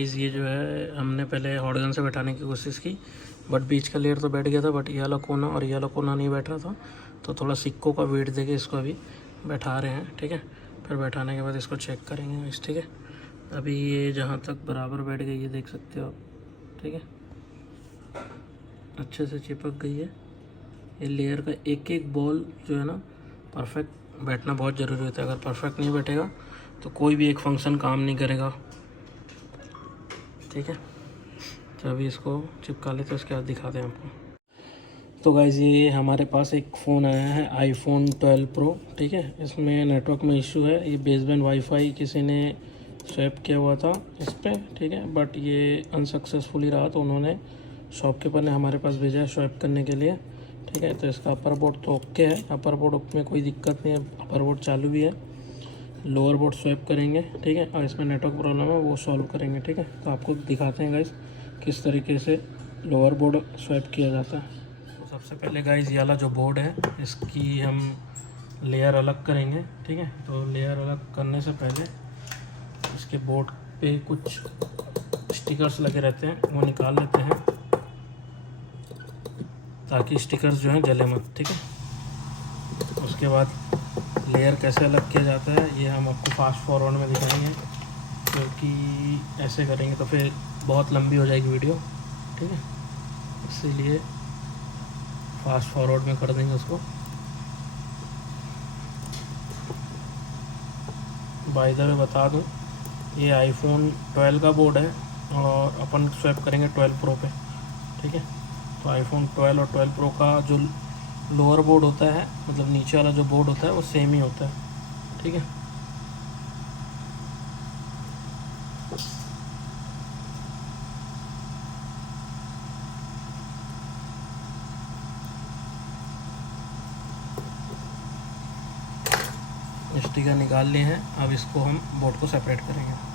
Guys ये जो है हमने पहले हॉट गन से बैठाने की कोशिश की, बट बीच का लेयर तो बैठ गया था, बट ये वाला कोना और ये वाला कोना नहीं बैठ रहा था। तो थोड़ा सिक्कों का वेट देके इसको अभी बैठा रहे हैं, ठीक है। फिर बैठाने के बाद इसको चेक करेंगे गाइस, ठीक है। अभी ये जहाँ तक बराबर बैठ गई है देख सकते हो आप, ठीक है, अच्छे से चिपक गई है। ये लेयर का एक एक बॉल जो है ना परफेक्ट बैठना बहुत ज़रूरी होता है। अगर परफेक्ट नहीं बैठेगा तो कोई भी एक फंक्शन काम नहीं करेगा, ठीक है। तो अभी इसको चिपका लेते हैं, उसके बाद दिखाते हैं आपको। तो गाइज़ ये हमारे पास एक फ़ोन आया है आईफोन 12 प्रो, ठीक है। इसमें नेटवर्क में इशू है, ये बेसबैंड वाईफाई किसी ने स्वैप किया हुआ था इस पर, ठीक है, बट ये अनसक्सेसफुली रहा। तो उन्होंने शॉपकीपर ने हमारे पास भेजा है स्वैप करने के लिए, ठीक है। तो इसका अपर बोर्ड तो ओके है, अपर बोर्ड में कोई दिक्कत नहीं है, अपर बोर्ड चालू भी है। लोअर बोर्ड स्वैप करेंगे, ठीक है, और इसमें नेटवर्क प्रॉब्लम है वो सॉल्व करेंगे, ठीक है। तो आपको दिखाते हैं गाइस किस तरीके से लोअर बोर्ड स्वैप किया जाता है। तो सबसे पहले गाइस ये वाला जो बोर्ड है इसकी हम लेयर अलग करेंगे, ठीक है। तो लेयर अलग करने से पहले इसके बोर्ड पे कुछ स्टिकर्स लगे रहते हैं, वो निकाल लेते हैं ताकि स्टिकर्स जो हैं जले मत, ठीक है। उसके बाद लेयर कैसे अलग किया जाता है ये हम आपको फास्ट फॉरवर्ड में दिखाएंगे, क्योंकि ऐसे करेंगे तो फिर बहुत लंबी हो जाएगी वीडियो, ठीक है। इसीलिए फास्ट फॉरवर्ड में कर देंगे उसको। बाय द वे बता दूं, ये आईफोन 12 का बोर्ड है और अपन स्वैप करेंगे 12 प्रो पे, ठीक है। तो आईफोन 12 और 12 प्रो का जो लोअर बोर्ड होता है, मतलब नीचे वाला जो बोर्ड होता है वो सेम ही होता है, ठीक है। स्टिकर निकाल लिए हैं, अब इसको हम बोर्ड को सेपरेट करेंगे।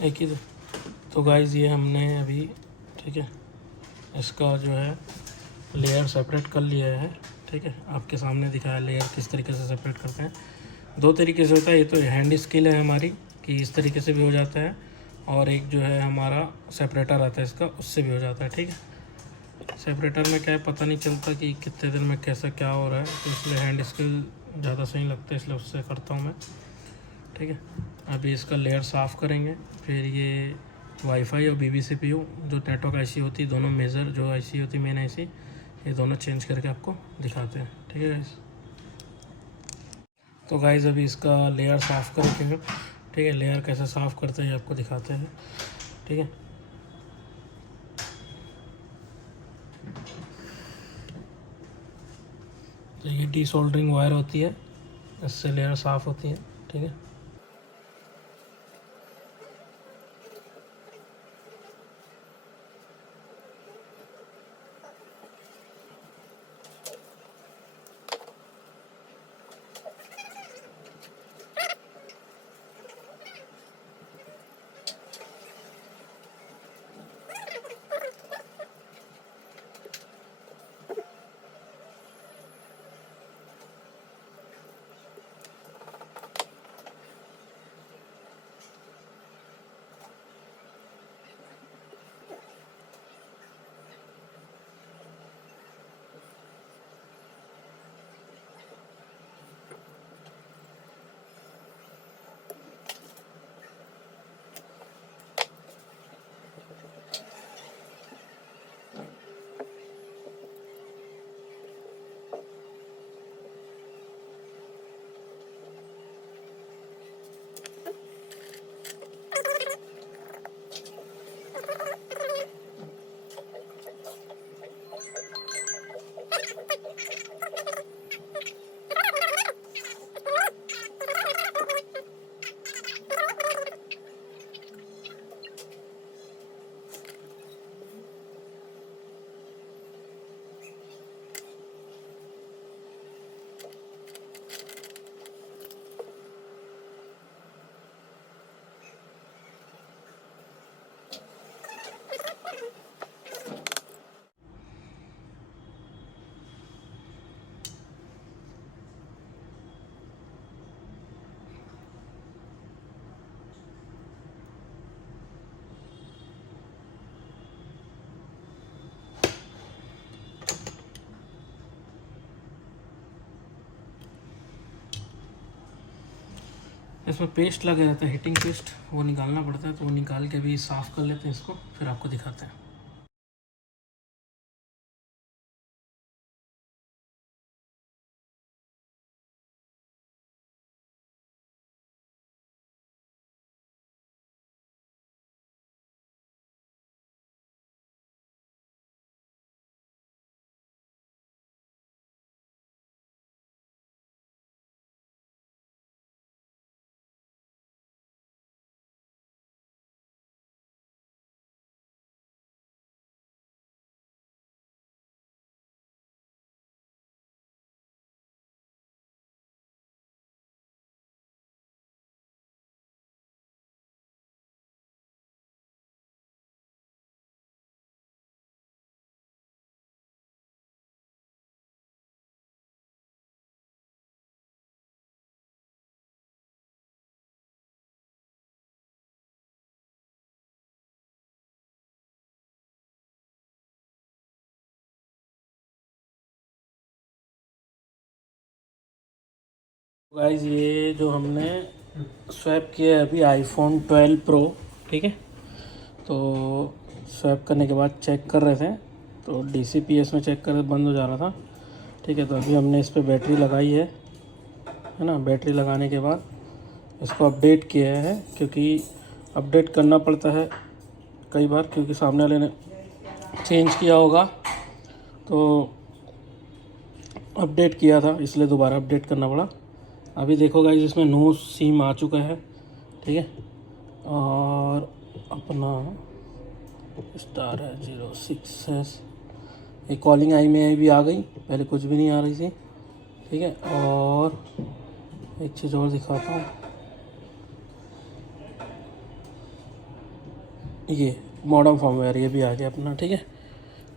एक ही तो गाइज़ ये हमने अभी, ठीक है, इसका जो है लेयर सेपरेट कर लिया है, ठीक है। आपके सामने दिखाया लेयर किस तरीके से सेपरेट करते हैं। दो तरीके से होता है, ये तो हैंड स्किल है हमारी कि इस तरीके से भी हो जाता है, और एक जो है हमारा सेपरेटर आता है इसका, उससे भी हो जाता है, ठीक है। सेपरेटर में क्या है पता नहीं चलता कि कितने दिन में कैसा क्या हो रहा है, तो इसलिए हैंड स्किल ज़्यादा सही लगता है, इसलिए उससे करता हूँ मैं, ठीक है। अभी इसका लेयर साफ़ करेंगे, फिर ये वाईफाई और BBCPU जो नेटवर्क आईसी होती है, दोनों मेजर जो आईसी होती है मेन आईसी, ये दोनों चेंज करके आपको दिखाते हैं, ठीक है गाइस। तो गाइस अभी इसका लेयर साफ़ करके, ठीक है, लेयर कैसे साफ़ करते हैं आपको दिखाते हैं, ठीक है। तो ये डीसोल्डरिंग वायर होती है, इससे लेयर साफ़ होती है, ठीक है। इसमें पेस्ट लगे रहता है, हीटिंग पेस्ट, वो निकालना पड़ता है, तो वो निकाल के अभी साफ़ कर लेते हैं इसको, फिर आपको दिखाते हैं। गाइस ये जो हमने स्वैप किया है अभी आईफोन 12 प्रो, ठीक है, तो स्वैप करने के बाद चेक कर रहे थे, तो DCPS में चेक कर बंद हो जा रहा था, ठीक है। तो अभी हमने इस पर बैटरी लगाई है ना। बैटरी लगाने के बाद इसको अपडेट किया है, क्योंकि अपडेट करना पड़ता है कई बार, क्योंकि सामने वाले ने चेंज किया होगा, तो अपडेट किया था इसलिए दोबारा अपडेट करना पड़ा। अभी देखो गाइस इसमें नो सिम आ चुका है, ठीक है, और अपना स्टार है 06 है, ये कॉलिंग आई में भी आ गई, पहले कुछ भी नहीं आ रही थी, ठीक है। और एक चीज़ और दिखाता हूँ, ये मॉडर्न फर्मवेयर ये भी आ गया अपना, ठीक है।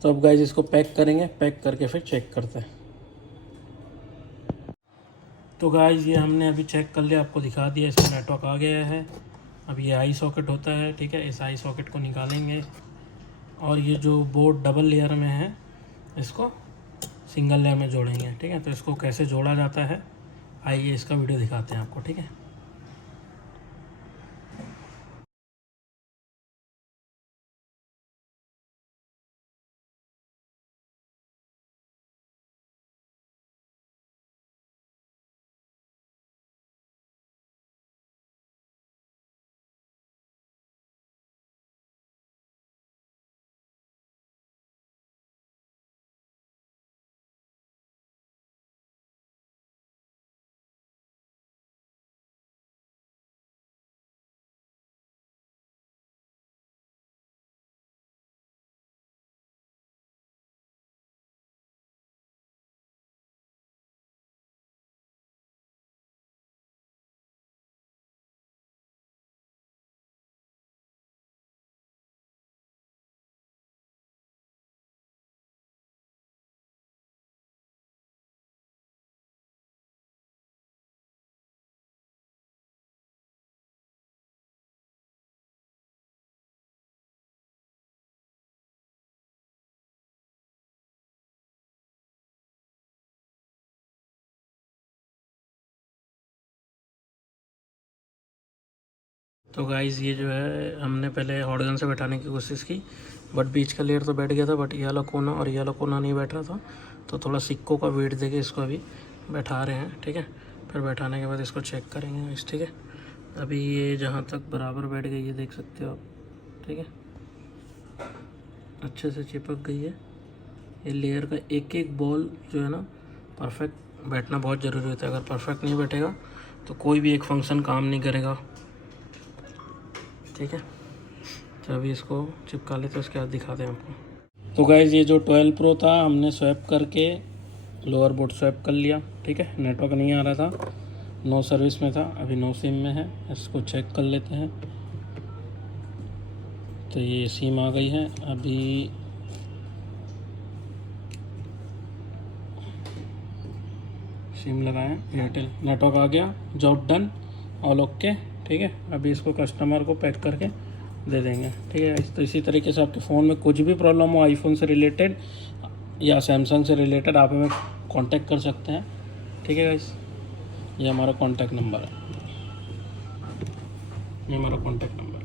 तो अब गाइस इसको पैक करेंगे, पैक करके फिर चेक करते हैं। तो गाइस ये हमने अभी चेक कर लिया, आपको दिखा दिया, इसमें नेटवर्क आ गया है। अब ये आई सॉकेट होता है, ठीक है, इस आई सॉकेट को निकालेंगे, और ये जो बोर्ड डबल लेयर में है इसको सिंगल लेयर में जोड़ेंगे, ठीक है। तो इसको कैसे जोड़ा जाता है आइए इसका वीडियो दिखाते हैं आपको, ठीक है। तो गाइज़ ये जो है हमने पहले हॉटगन से बैठाने की कोशिश की, बट बीच का लेयर तो बैठ गया था, बट ये वाला कोना और ये वाला कोना नहीं बैठ रहा था, तो थोड़ा सिक्कों का वेट देके इसको अभी बैठा रहे हैं, ठीक है। फिर बैठाने के बाद इसको चेक करेंगे इस, ठीक है। अभी ये जहाँ तक बराबर बैठ गई है देख सकते हो आप, ठीक है, अच्छे से चिपक गई है। ये लेयर का एक एक बॉल जो है ना परफेक्ट बैठना बहुत ज़रूरी होता है, अगर परफेक्ट नहीं बैठेगा तो कोई भी एक फंक्शन काम नहीं करेगा, ठीक है। तो अभी इसको चिपका लेते हैं, उसके बाद दिखाते हैं आपको। तो गाइज़ ये जो 12 प्रो था हमने स्वैप करके लोअर बोर्ड स्वैप कर लिया, ठीक है। नेटवर्क नहीं आ रहा था, नो सर्विस में था, अभी नो सिम में है। इसको चेक कर लेते हैं, तो ये सिम आ गई है। अभी सिम लगाएं, एयरटेल, नेटवर्क आ गया, जॉब डन, ऑल ओके, ठीक है। अभी इसको कस्टमर को पैक करके दे देंगे, ठीक है। तो इसी तरीके से आपके फ़ोन में कुछ भी प्रॉब्लम हो आईफोन से रिलेटेड या सैमसंग से रिलेटेड, आप हमें कांटेक्ट कर सकते हैं, ठीक है गाइस। ये हमारा कांटेक्ट नंबर है। ये हमारा कॉन्टैक्ट नंबर।